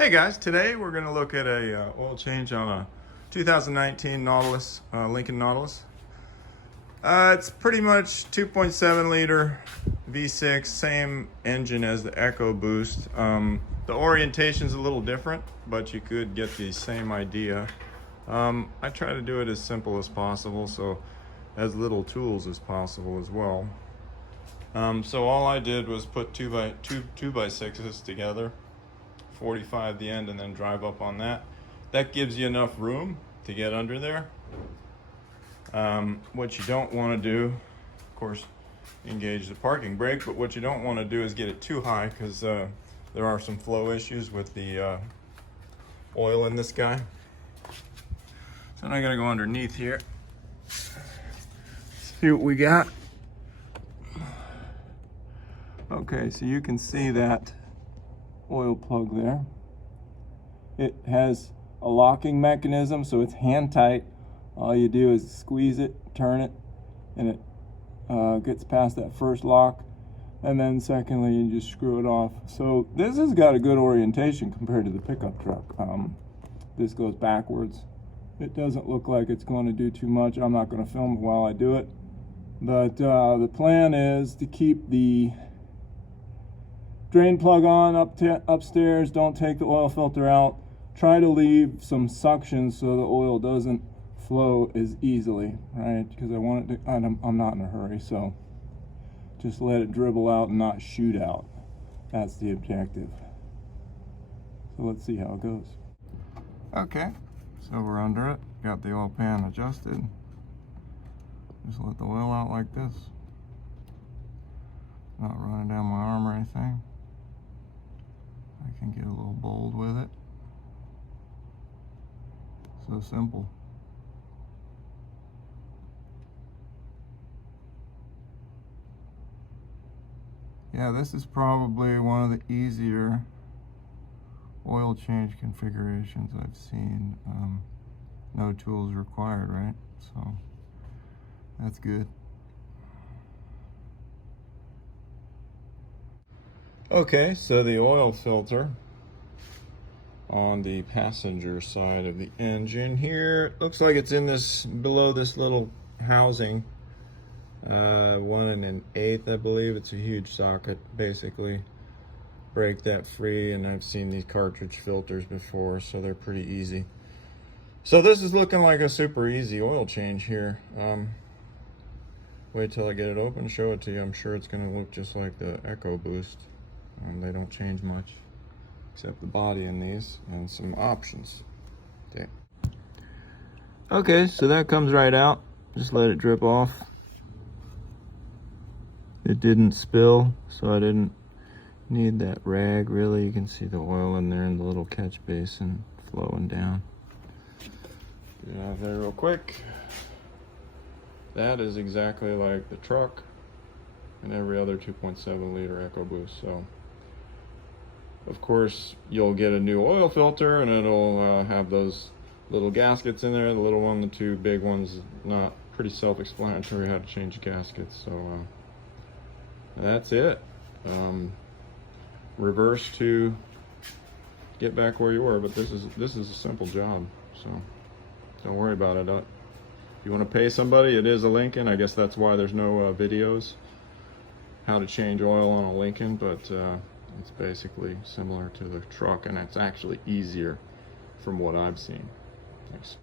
Hey guys, today we're going to look at a oil change on a 2019 Nautilus, Lincoln Nautilus. It's pretty much 2.7 liter V6, same engine as the EcoBoost. The orientation's a little different, but you could get the same idea. I try to do it as simple as possible, so as little tools as possible as well. So all I did was put 2x6s together, 45 the end, and then drive up on that. That gives you enough room to get under there. What you don't want to do, of course, engage the parking brake, but what you don't want to do is get it too high, because there are some flow issues with the oil in this guy. So now I gotta go underneath here, see what we got. Okay, so you can see that oil plug there. It has a locking mechanism, so it's hand tight. All you do is squeeze it, turn it, and it gets past that first lock, and then secondly you just screw it off. So this has got a good orientation compared to the pickup truck. This goes backwards. It doesn't look like it's going to do too much. I'm not going to film it while I do it, but the plan is to keep the drain plug on upstairs. Don't take the oil filter out. Try to leave some suction so the oil doesn't flow as easily, right? Because I want it to, I'm not in a hurry, so just let it dribble out and not shoot out. That's the objective. So let's see how it goes. Okay, so we're under it. Got the oil pan adjusted. Just let the oil out like this. Not running down my arm or anything. I can get a little bold with it. So simple. Yeah, this is probably one of the easier oil change configurations I've seen. No tools required, right? So that's good. Okay, so the oil filter on the passenger side of the engine here, looks like it's in this, below this little housing, 1 1/8, I believe. It's a huge socket, basically. Break that free, and I've seen these cartridge filters before, so they're pretty easy. So this is looking like a super easy oil change here. Wait till I get it open, show it to you. I'm sure it's going to look just like the EcoBoost. They don't change much except the body in these and some options. Okay, so that comes right out. Just let it drip off. It didn't spill, so I didn't need that rag really. You can see the oil in there in the little catch basin flowing down. Get it out there real quick. That is exactly like the truck and every other 2.7 liter EcoBoost. So of course you'll get a new oil filter, and it'll have those little gaskets in there, the little one, the two big ones. Not pretty self-explanatory how to change gaskets. So that's it. Reverse to get back where you were, but this is a simple job, so don't worry about it. If you want to pay somebody, it is a Lincoln. I guess that's why there's no videos how to change oil on a Lincoln, but it's basically similar to the truck, and it's actually easier from what I've seen. Thanks.